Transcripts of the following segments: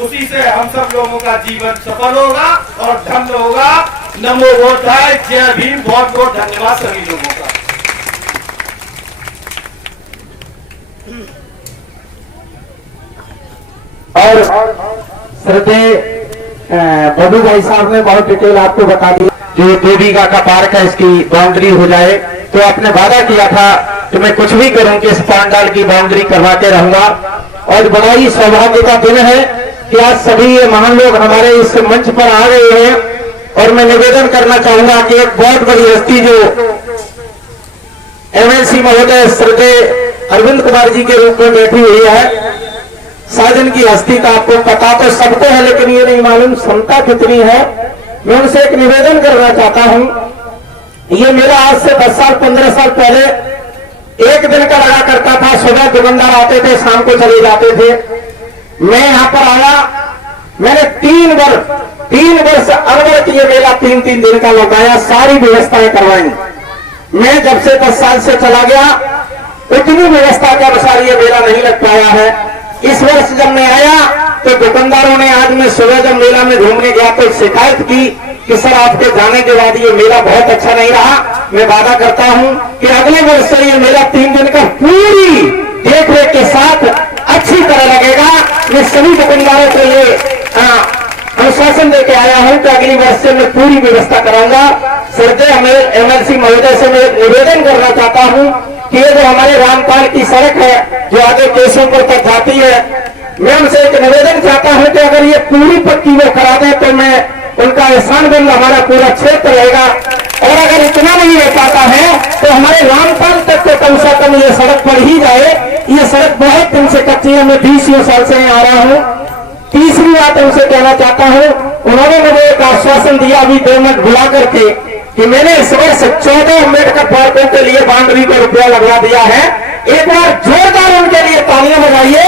उसी से हम सब लोगों का जीवन सफल होगा और धन्य होगा। नमो बुद्धाय, जय भीम। बहुत बहुत धन्यवाद सभी लोगों का। और श्रद्धेय बबू भाई साहब ने बहुत डिटेल आपको बता दी। जो 2 बीघा का पार्क है, इसकी बाउंड्री हो जाए, तो आपने वादा किया था कि मैं कुछ भी करूं कि इस पांडाल की बाउंड्री करवाते रहूंगा। और बड़ा ही सौभाग्य का दिन है कि आज सभी ये महान लोग हमारे इस मंच पर आ गए हैं। और मैं निवेदन करना चाहूंगा कि एक बहुत बड़ी हस्ती जो एमएलसी महोदय श्रद्धेय अरविंद कुमार जी के रूप में बैठी हुई है, साजन की हस्ती का आपको पता तो सबको है, लेकिन ये नहीं मालूम क्षमता कितनी है। मैं उनसे एक निवेदन करना चाहता हूं। ये मेरा आज से 10 साल 15 साल पहले एक दिन का लगा करता था। सुबह दुकानदार आते थे, शाम को चले जाते थे। मैं यहां पर आया, मैंने 3 वर्ष अनवरत ये मेला 3-3 दिन का लगाया, सारी व्यवस्थाएं करवाई। मैं जब से 10 साल से चला गया, उतनी व्यवस्था के अनुसार ये मेला नहीं लग पाया है। इस वर्ष जब मैं आया तो दुकानदारों ने, आज मैं सुबह जब मेला में घूमने गया तो शिकायत की कि सर आपके जाने के बाद ये मेला बहुत अच्छा नहीं रहा। मैं वादा करता हूं कि अगले वर्ष से ये मेला 3 दिन का पूरी देखरेख के साथ अच्छी तरह लगेगा। मैं सभी दुकानदारों के लिए अनुशासन देके आया हूं कि अगली वर्ष से मैं पूरी व्यवस्था कराऊंगा। श्रद्धेय एमएलसी महोदय से मैं निवेदन करना चाहता हूं कि ये जो हमारे रामपाल की सड़क है जो आगे केशवपुर तक जाती है, मैं उनसे एक निवेदन चाहता हूं कि अगर ये पूरी पक्की वो करा दें तो मैं उनका एहसानमंद हमारा पूरा क्षेत्र रहेगा। और अगर इतना नहीं हो पाता है तो हमारे रामपाल तक तो कम से कम ये सड़क पर ही जाए। ये सड़क बहुत दिन से कच्ची है, मैं 20 साल से आ रहा हूं। तीसरी बात उनसे कहना चाहता हूं, उन्होंने मुझे एक आश्वासन दिया अभी 2 मिनट बुला करके कि मैंने इस वर्ष 14 अम्बेडकर पार्कों के लिए बाउंड्री का रुपया लगवा दिया है। एक बार जोरदार उनके लिए तालियां बजाइए।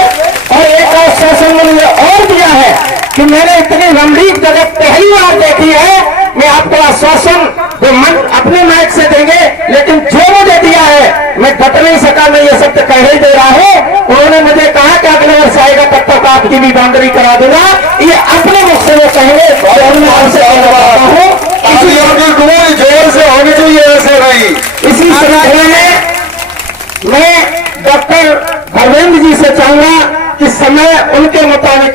और एक आश्वासन मुझे और दिया है कि मैंने इतनी गंभीर जगह पहली बार देखी है। मैं आपको आश्वासन जो मन अपने माइक से देंगे, लेकिन जो मुझे दिया है मैं घट नहीं सका, मैं ये शब्द कह ही दे रहा हूं। उन्होंने मुझे कहा कि अगले वर्ष आएगा तब तक आपकी भी बाउंड्री करा दूंगा। ये अपने मुख से वो कहेंगे और मैं आपसे कहता हूं जोर से होनी चाहिए ऐसे भाई। इसी सिलसिले में मैं डॉक्टर धर्मेंद्र जी से चाहूंगा कि समय उनके मुताबिक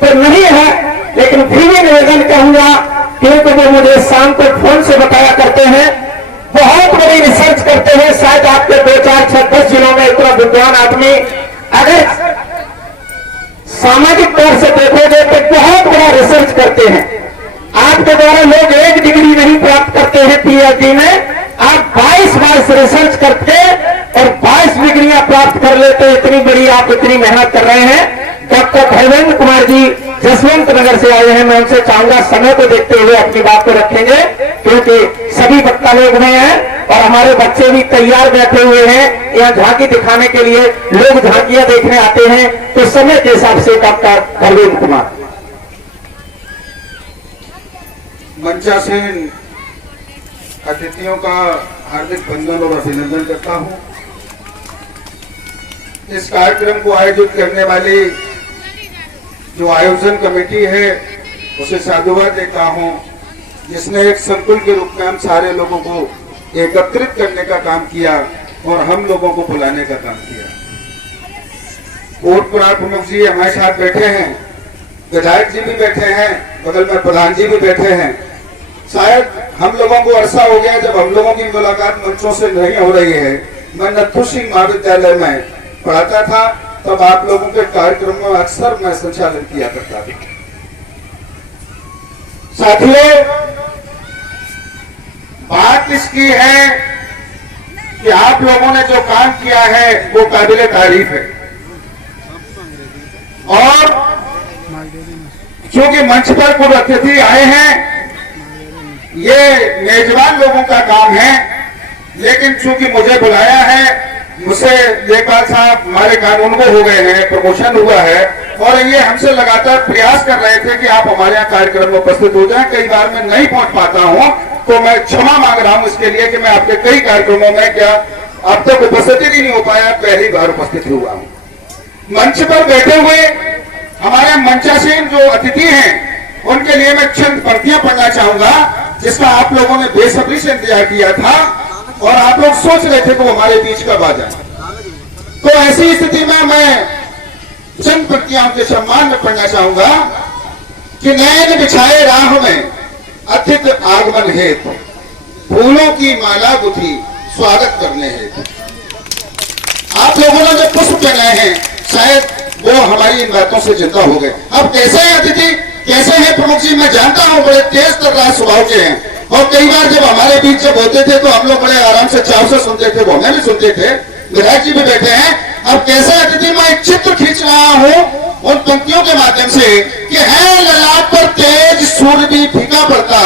तो नहीं है, लेकिन फिर भी निवेदन कहूंगा क्योंकि वो मुझे शाम को फोन से बताया करते हैं, बहुत बड़ी रिसर्च करते हैं। शायद आपके 2, 4, 6, 10 जिलों में इतना विद्वान आदमी अगर सामाजिक तौर से देखोगे तो बहुत बड़ा रिसर्च करते हैं। आपके द्वारा लोग 1 डिग्री नहीं प्राप्त करते हैं पीएचडी में, आप 22 रिसर्च करके और 22 डिग्रियां प्राप्त कर लेते हैं। इतनी बड़ी आप इतनी मेहनत कर रहे हैं। डॉक्टर धर्मेंद्र कुमार जी जसवंत नगर से आए हैं। मैं उनसे चाहूंगा समय को देखते हुए अपनी बात को रखेंगे, क्योंकि सभी वक्ता लोग में हैं और हमारे बच्चे भी तैयार बैठे हुए हैं। यहाँ झांकी दिखाने के लिए लोग झांकियां देखने आते हैं, तो समय के हिसाब से डॉक्टर धर्मेंद्र कुमार। मंचासीन अतिथियों का हार्दिक वंदन और अभिनंदन करता हूं। इस कार्यक्रम को आयोजित करने वाली जो आयोजन कमेटी है उसे साधुवाद देता हूं, जिसने एक संकुल के रूप में हम सारे लोगों को एकत्रित करने का काम किया और हम लोगों को बुलाने का काम किया। कोर्ट प्रमुख जी हमारे साथ बैठे हैं, विधायक जी भी बैठे हैं, बगल में प्रधान जी भी बैठे हैं। शायद हम लोगों को अरसा हो गया जब हम लोगों की मुलाकात मंचों से नहीं हो रही है। मैं नथु सिंह महाविद्यालय में पढ़ाता था, तब आप लोगों के कार्यक्रमों में अक्सर मैं संचालन किया करता था। साथियों, बात इसकी है कि आप लोगों ने जो काम किया है वो काबिले तारीफ है। और क्योंकि मंच पर कुछ अतिथि आए हैं, ये मेजबान लोगों का काम है, लेकिन चूंकि मुझे बुलाया है, मुझसे लेखपाल साहब हमारे कानून को हो गए हैं, प्रमोशन हुआ है और ये हमसे लगातार प्रयास कर रहे थे कि आप हमारे यहाँ कार्यक्रम में उपस्थित हो जाएं। कई बार मैं नहीं पहुंच पाता हूं, तो मैं क्षमा मांग रहा हूं इसके लिए कि मैं आपके कई कार्यक्रमों में क्या अब तक उपस्थित ही नहीं हो पाया, पहली बार उपस्थित हुआ हूं। मंच पर बैठे हुए हमारे मंचासीन जो अतिथि हैं उनके लिए मैं चंद पंक्तियां पढ़ना चाहूंगा, जिसका आप लोगों ने बेसब्री से इंतजार किया था और आप लोग सोच रहे थे कि वो हमारे बीच कब आ जाए। तो ऐसी स्थिति में मैं चंद पंक्तियां उनके सम्मान में पढ़ना चाहूंगा कि नैन बिछाए राह में अतिथि आगमन हेतु, फूलों की माला गुथी स्वागत करने हेतु। आप लोगों ने जो पुष्प पहने हैं शायद वो हमारी इन बातों से जिंदा हो गए। अब कैसे हैं अतिथि, कैसे हैं प्रमुख जी, मैं जानता हूं बड़े तेज तर्रार स्वभाव के हैं और कई बार जब हमारे बीच जब होते थे तो हम लोग बड़े आराम से चाव से सुनते थे, वो हमें भी सुनते थे। विधायक जी भी बैठे हैं। अब कैसे अतिथि, मैं एक चित्र खींच रहा हूं उन पंक्तियों के माध्यम से कि है ललाट पर तेज सूर्य भी फीका पड़ता,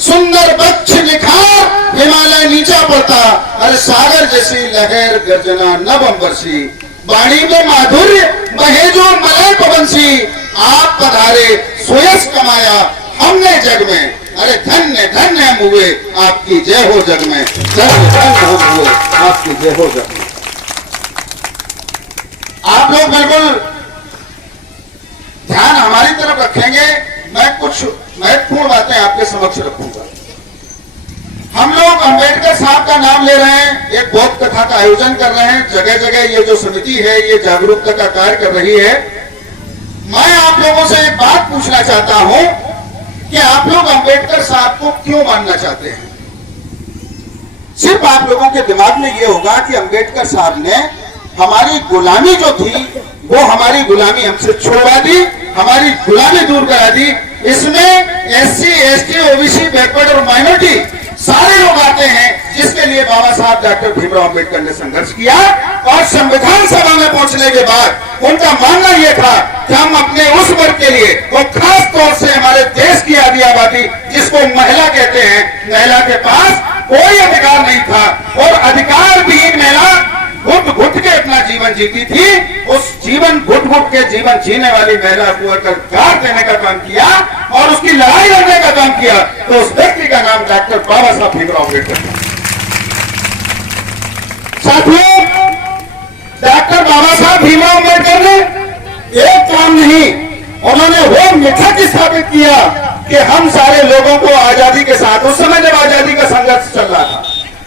सुंदर वक्ष निखार हिमालय नीचा पड़ता, अरे सागर जैसी लहर गर्जना नभ अंबरसी, वाणी में माधुर्य बहे जो मलय पवन सी, आप पधारे सोयस कमाया हमने जग में, अरे धन्य धन्य हम हुए आपकी जय हो जग में, धन्य धन्य हम हुए आपकी जय हो जग में। आप लोग बिल्कुल ध्यान हमारी तरफ रखेंगे, मैं कुछ महत्वपूर्ण बातें आपके समक्ष रखूंगा। हम लोग अंबेडकर साहब का नाम ले रहे हैं, एक बौद्ध कथा का आयोजन कर रहे हैं, जगह जगह ये जो समिति है ये जागरूकता का कार्य कर रही है। मैं आप लोगों से एक बात पूछना चाहता हूं कि आप लोग अंबेडकर साहब को क्यों मानना चाहते हैं? सिर्फ आप लोगों के दिमाग में ये होगा कि अंबेडकर साहब ने हमारी गुलामी जो थी वो हमारी गुलामी हमसे छुड़वा दी, हमारी गुलामी दूर करा दी। इसमें एससी, एसटी, ओबीसी, बैकवर्ड और माइनॉरिटी सारे लोग आते हैं जिसके लिए बाबा साहब डॉक्टर भीमराव अंबेडकर ने संघर्ष किया और संविधान सभा में पहुंचने के बाद उनका मानना यह था कि हम अपने उस वर्ग के लिए और खास तौर से हमारे देश की आधी आबादी जिसको महिला कहते हैं, महिला के पास कोई अधिकार नहीं था और अधिकार विहीन महिला घुट घुट के अपना जीवन जीती थी। उस जीवन घुट घुट के जीवन जीने वाली महिला को अधिकार देने का काम किया और उसकी लड़ाई लड़ने का काम किया, तो उस व्यक्ति का नाम डॉक्टर बाबा साहब भीमराव अम्बेडकर था। साथियों, डॉक्टर बाबा साहब भीमराव अम्बेडकर ने एक काम नहीं, उन्होंने वो मिथक स्थापित किया कि हम सारे लोगों को आजादी के साथ, उस समय जब आजादी का संघर्ष चल रहा था,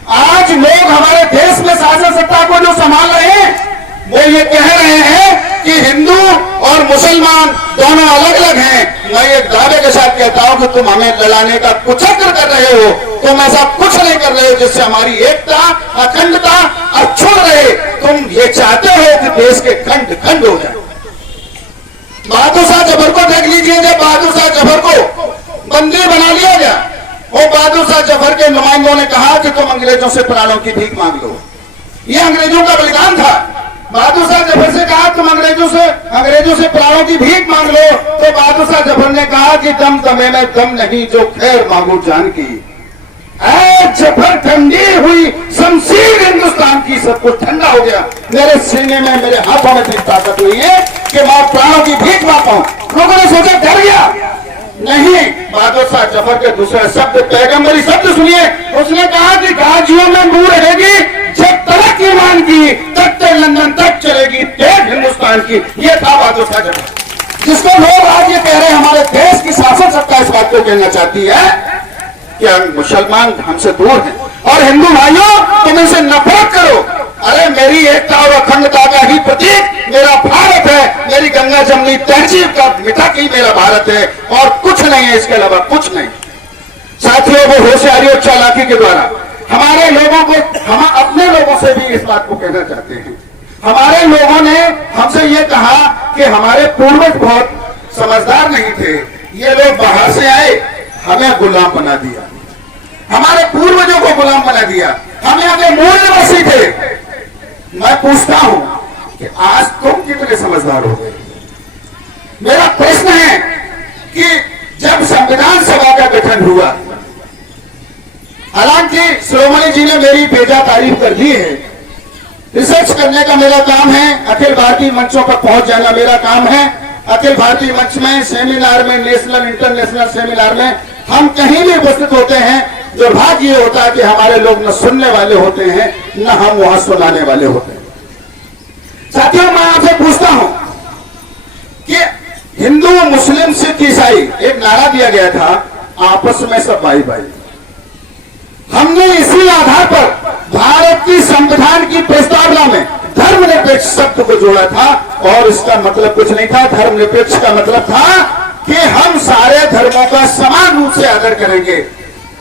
आज लोग हमारे देश में शासन सत्ता को जो संभाल रहे हैं वो ये कह रहे हैं कि हिंदू और मुसलमान दोनों अलग अलग हैं। मैं एक दावे के साथ कहता हूं कि तुम हमें लड़ाने का कुचक्र कर रहे हो, तुम ऐसा कुछ नहीं कर रहे हो जिससे हमारी एकता, अखंडता अक्षुण्ण रहे। तुम ये चाहते हो कि देश के खंड खंड हो जाए। बहादुर शाह जफर को देख लीजिए, जब बहादुर शाह जफर को बंदी बना लिया गया, वो बहादुर शाह जफर के नुमाइंदों ने कहा कि तुम अंग्रेजों से प्राणों की भीख मांग लो। ये अंग्रेजों का बलिदान था। बहादुर शाह जफर से कहा तुम अंग्रेजों से प्राणों की भीख मांग लो, तो बहादुर शाह जफर ने कहा कि दम दमे में दम नहीं, जो खैर मांगो जान की। जफर ठंडी हुई शमशीर हिंदुस्तान की, सब कुछ ठंडा हो गया। मेरे सीने में, मेरे हाथों में इतनी ताकत हुई है कि मैं प्राणों की भीख मांगता हूं। लोगों ने सोचा डर गया, नहीं। बहादुर शाह जफर के दूसरे शब्द, पैगंबरी शब्द सुनिए। उसने कहा कि गाजियों में मुंह रहेगी, जब तक ईमान की तब तक लंदन तक चलेगी तेज हिंदुस्तान की। ये था बहादुर शाह जफर, जिसको लोग आज ये कह रहे हैं हमारे देश की शासन सत्ता इस बात को कहना चाहती है कि मुसलमान हमसे दूर हैं और हिंदू भाइयों तुम इनसे नफरत करो। अरे मेरी एकता और अखंडता का ही प्रतीक मेरा भारत है, मेरी गंगा जमनी तहजीब का मिथक ही मेरा भारत है और कुछ नहीं है, इसके अलावा कुछ नहीं। साथियों, वो होशियारी और चालाकी के द्वारा हमारे लोगों को, हम अपने लोगों से भी इस बात को कहना चाहते हैं। हमारे लोगों ने हमसे ये कहा कि हमारे पूर्वज बहुत समझदार नहीं थे, ये लोग बाहर से आए, हमें गुलाम बना दिया, हमारे पूर्वजों को गुलाम बना दिया, हम यहाँ के मूल निवासी थे। मैं पूछता हूं कि आज तुम कितने समझदार हो गए? मेरा प्रश्न है कि जब संविधान सभा का गठन हुआ, हालांकि शिरोमणि जी ने मेरी बेजा तारीफ कर दी है, रिसर्च करने का मेरा काम है, अखिल भारतीय मंचों पर पहुंच जाना मेरा काम है। अखिल भारतीय मंच में, सेमिनार में, नेशनल इंटरनेशनल सेमिनार में हम कहीं भी उपस्थित होते हैं। दुर्भाग्य ये होता है कि हमारे लोग न सुनने वाले होते हैं न हम वहां सुनाने वाले होते हैं। साथियों, मैं आपसे पूछता हूं कि हिंदू मुस्लिम सिख ईसाई एक नारा दिया गया था, आपस में सब भाई भाई। हमने इसी आधार पर भारत की संविधान की प्रस्तावना में धर्मनिरपेक्ष शब्द को जोड़ा था, और इसका मतलब कुछ नहीं था। धर्मनिरपेक्ष का मतलब था कि हम सारे धर्मों का समान रूप से आदर करेंगे।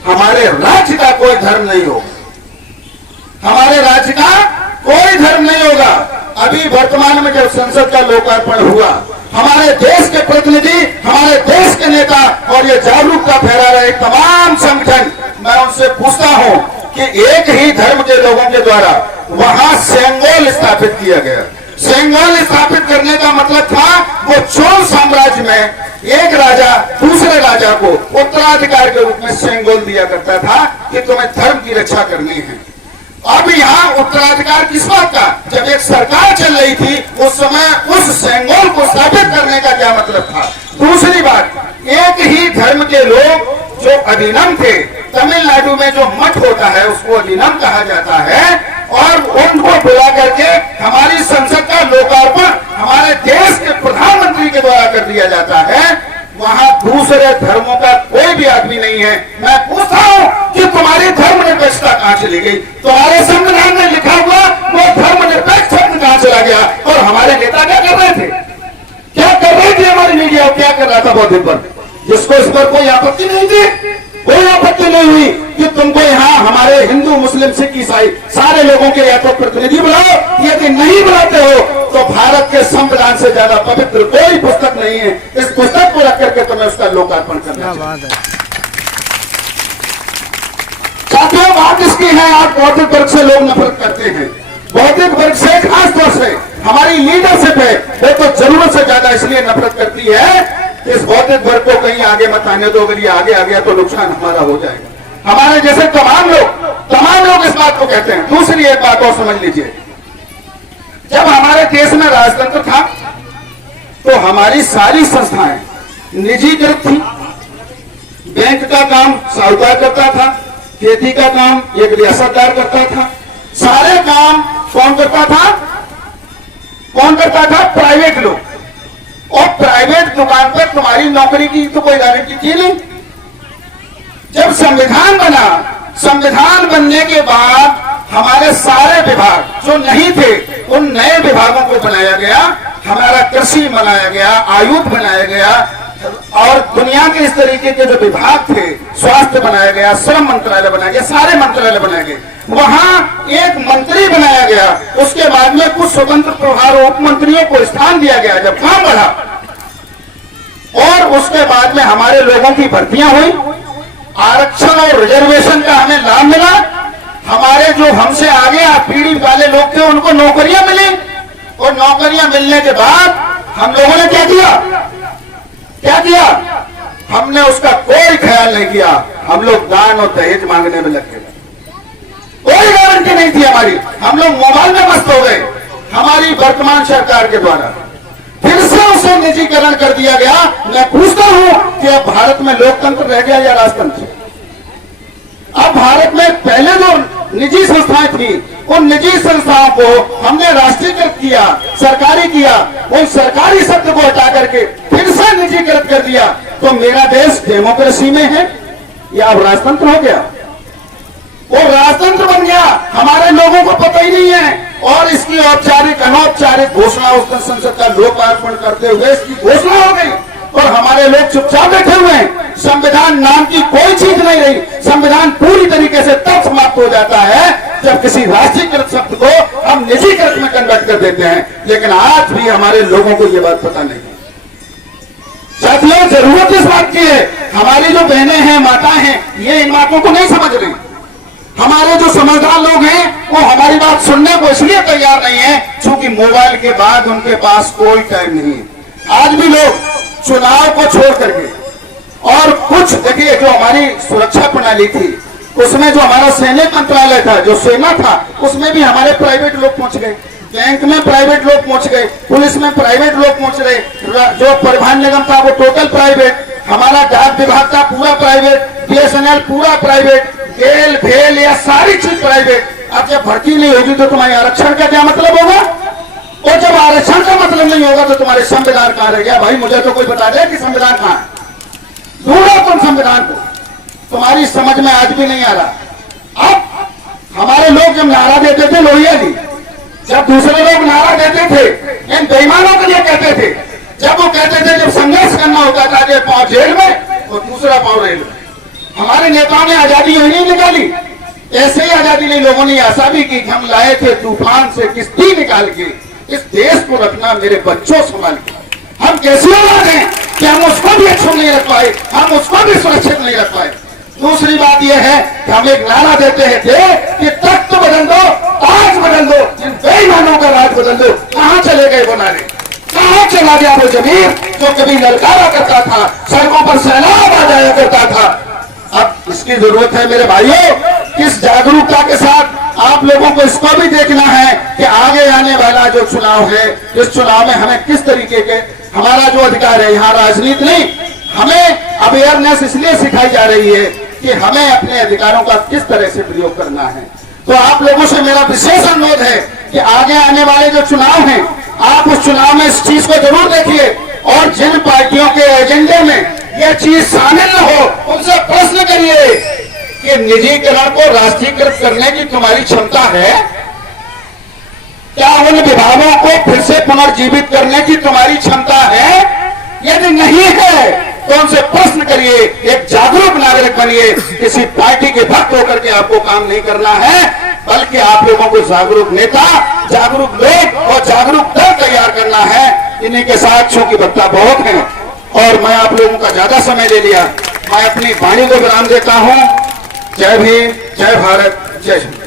हमारे राज्य का कोई धर्म नहीं होगा, हमारे राज्य का कोई धर्म नहीं होगा। अभी वर्तमान में जब संसद का लोकार्पण हुआ, हमारे देश के प्रतिनिधि, हमारे देश के नेता और ये जागरूकता फैला रहे तमाम संगठन, मैं उनसे पूछता हूं कि एक ही धर्म के लोगों के द्वारा वहां सेंगोल स्थापित किया गया। सेंगोल स्थापित करने का मतलब था वो चोल साम्राज्य में एक राजा दूसरे राजा को उत्तराधिकार के रूप में सेंगोल दिया करता था कि तुम्हें धर्म की रक्षा करनी है। अब यहाँ उत्तराधिकार किस बात का? जब एक सरकार चल रही थी उस समय उस सेंगोल को स्थापित करने का क्या मतलब था? दूसरी बात, एक ही धर्म के लोग जो अधिनम थे, तमिलनाडु में जो मठ होता है उसको अधिनम कहा जाता है, और उनको बुला करके हमारी संसद का लोकार्पण हमारे देश के प्रधानमंत्री के द्वारा कर दिया जाता है। वहां दूसरे धर्मों का कोई भी आदमी नहीं है। मैं पूछता हूं कि तुम्हारी धर्मनिरपेक्षता कहां चली गई? तुम्हारे संविधान में लिखा हुआ वो धर्मनिरपेक्ष शब्द कहां चला गया? और हमारे नेता क्या कर रहे थे? क्या कर रही थी हमारी मीडिया? क्या कर रहा था बौद्धिक पर, जिसको इस पर कोई आपत्ति नहीं थी? कोई आपत्ति नहीं हुई कि तुमको यहाँ हमारे हिंदू मुस्लिम सिख ईसाई सारे लोगों के या तो प्रतिनिधि बुलाओ, यदि नहीं बुलाते हो तो भारत के संविधान से ज्यादा पवित्र कोई पुस्तक नहीं है। इस पुस्तक को रख करके तुम्हें उसका लोकार्पण करना चाहिए। साथियों, बात इसकी है, आज बौद्धिक वर्ग से लोग नफरत करते हैं। बौद्धिक वर्ग से खास तौर से हमारी लीडरशिप है वो तो जरूरत से ज्यादा इसलिए नफरत करती है, इस बौद्धिक वर्ग को कहीं आगे मत आने दो। अगर ये आगे आ गया तो नुकसान हमारा हो जाएगा। हमारे जैसे तमाम लोग इस बात को कहते हैं। दूसरी एक बात और समझ लीजिए, जब हमारे देश में राजतंत्र था तो हमारी सारी संस्थाएं निजीकृत थी। बैंक का काम साहूकार करता था, खेती का काम एक रियासतदार करता था, सारे काम कौन करता था? कौन करता था? प्राइवेट लोग। और प्राइवेट दुकान पर तुम्हारी नौकरी की तो कोई गारंटी थी नहीं। जब संविधान बना, संविधान बनने के बाद हमारे सारे विभाग जो नहीं थे उन नए विभागों को बनाया गया। हमारा कृषि बनाया गया, आयुध बनाया गया, और दुनिया के इस तरीके के जो विभाग थे, स्वास्थ्य बनाया गया, श्रम मंत्रालय बनाया गया, सारे मंत्रालय बनाए गए। वहां एक मंत्री बनाया गया। उसके बाद में कुछ स्वतंत्र प्रभार उप मंत्रियों को स्थान दिया गया जब काम बढ़ा, और उसके बाद में हमारे लोगों की भर्तियां हुई, आरक्षण और रिजर्वेशन का हमें लाभ मिला। हमारे जो हमसे आगे पीढ़ी वाले लोग थे उनको नौकरियां मिली, और नौकरियां मिलने के बाद हम लोगों ने क्या किया? हमने उसका कोई ख्याल नहीं किया। हम लोग दान और दहेज मांगने में लग गए। कोई गारंटी नहीं थी हमारी। हम लोग मोबाइल में मस्त हो गए। हमारी वर्तमान सरकार के द्वारा फिर से उसे निजीकरण कर दिया गया। मैं पूछता हूं कि अब भारत में लोकतंत्र रह गया या राजतंत्र? अब भारत में पहले जो निजी संस्थाएं थी उन निजी संस्थाओं को हमने राष्ट्रीयकृत किया, सरकारी किया। उन सरकारी शब्द को हटा करके फिर से निजीकृत कर दिया। तो मेरा देश डेमोक्रेसी में है या अब राजतंत्र हो गया? वो राजतंत्र बन गया। हमारे लोगों को पता ही नहीं है, और इसकी औपचारिक अनौपचारिक घोषणा उस दिन संसद का लोकार्पण करते हुए इसकी घोषणा हो गई, और हमारे लोग चुपचाप बैठे हुए हैं। संविधान नाम की कोई चीज नहीं रही। संविधान पूरी तरीके से तब समाप्त हो जाता है जब किसी राष्ट्रीयकृत शब्द को हम निजीकृत में कन्वर्ट कर देते हैं। लेकिन आज भी हमारे लोगों को ये बात पता नहीं है। साथियों, जरूरत इस बात की है, हमारी जो बहनें हैं, माताएं हैं, ये इन बातों को नहीं समझ रही। हमारे जो समझदार लोग हैं वो हमारी बात सुनने को इसलिए तैयार नहीं है क्योंकि मोबाइल के बाद उनके पास कोई टाइम नहीं है। आज भी लोग चुनाव को छोड़ करके, और कुछ देखिए जो हमारी सुरक्षा प्रणाली थी उसमें जो हमारा सैनिक मंत्रालय था, जो सेना था, उसमें भी हमारे प्राइवेट लोग पहुंच गए। बैंक में प्राइवेट लोग पहुंच गए, पुलिस में प्राइवेट लोग पहुंच गए, जो परिवहन निगम था वो टोटल प्राइवेट, हमारा डाक विभाग था पूरा प्राइवेट, BSNL पूरा प्राइवेट, गेल भेल या सारी चीज प्राइवेट। अब जब भर्ती नहीं होगी तो तुम्हारे आरक्षण का क्या मतलब होगा? और जब आरक्षण का मतलब नहीं होगा तो तुम्हारे संविधान कहां रह गया? भाई मुझे तो कोई बता दे कि संविधान कहां है। ढूंढो तुम संविधान को, तुम्हारी समझ में आज भी नहीं आ रहा। अब हमारे लोग जब नारा देते थे लोहिया जी, जब दूसरे लोग नारा देते थे इन बेईमानों के लिए कहते थे, जब वो कहते थे जब संघर्ष करना होता था कि पांव जेल में और दूसरा पांव रेल में। हमारे नेताओं ने आजादी यही नहीं निकाली, ऐसे ही आजादी नहीं, लोगों ने आशा भी की कि हम लाए थे तूफान से किश्ती निकाल के इस देश को रखना मेरे बच्चों संभाल के। हम कैसे औलाद हैं कि हम उसको भी अच्छे नहीं रख पाए, हम उसको भी सुरक्षित नहीं रख पाए। दूसरी बात यह है कि हम एक नारा देते थे कि तख्त बदल दो, ताज बदल दो, जिन बेईमानों का राज बदल दो। कहां चले गए वो नारे? कहां चला गया वो जमीर जो कभी ललकारा करता था, सड़कों पर सैलाब आ जाया करता था? अब इसकी जरूरत है मेरे भाइयों, किस जागरूकता के साथ आप लोगों को इसको भी देखना है कि आगे आने वाला जो चुनाव है, इस चुनाव में हमें किस तरीके के हमारा जो अधिकार है, यहाँ राजनीति नहीं, हमें अवेयरनेस इसलिए सिखाई जा रही है कि हमें अपने अधिकारों का किस तरह से प्रयोग करना है। तो आप लोगों से मेरा विशेष अनुरोध है कि आगे आने वाले जो चुनाव हैं, आप उस चुनाव में इस चीज को जरूर देखिए और जिन पार्टियों के एजेंडे में यह चीज शामिल न हो उनसे प्रश्न करिए कि निजीकरण को राष्ट्रीयकृत करने की तुम्हारी क्षमता है क्या? उन विभागों को फिर से पुनर्जीवित करने की तुम्हारी क्षमता है? यदि नहीं है तो उनसे प्रश्न करिए, एक जागरूक नागरिक बनिए। किसी पार्टी के भक्त होकर के आपको काम नहीं करना है, बल्कि आप लोगों को जागरूक नेता, जागरूक लोग और जागरूक दल तैयार करना है। इन्हीं के साथ चूंकि वक्ता बहुत हैं और मैं आप लोगों का ज्यादा समय ले लिया, मैं अपनी वाणी को विराम देता हूं। जय भीम, जय भारत, जय श्री।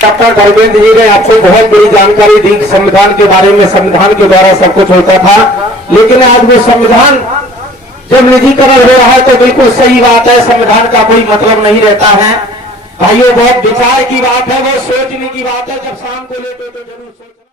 डॉक्टर धर्मेंद्र जी ने आपको बहुत बड़ी जानकारी दी संविधान के बारे में। संविधान के द्वारा सब कुछ होता था, लेकिन आज वो संविधान जब निजीकरण हो रहा है तो बिल्कुल सही बात है, संविधान का कोई मतलब नहीं रहता है। भाइयों, बहुत विचार की बात है, वो सोचने की बात है। जब शाम को लेते तो जरूर सोचना।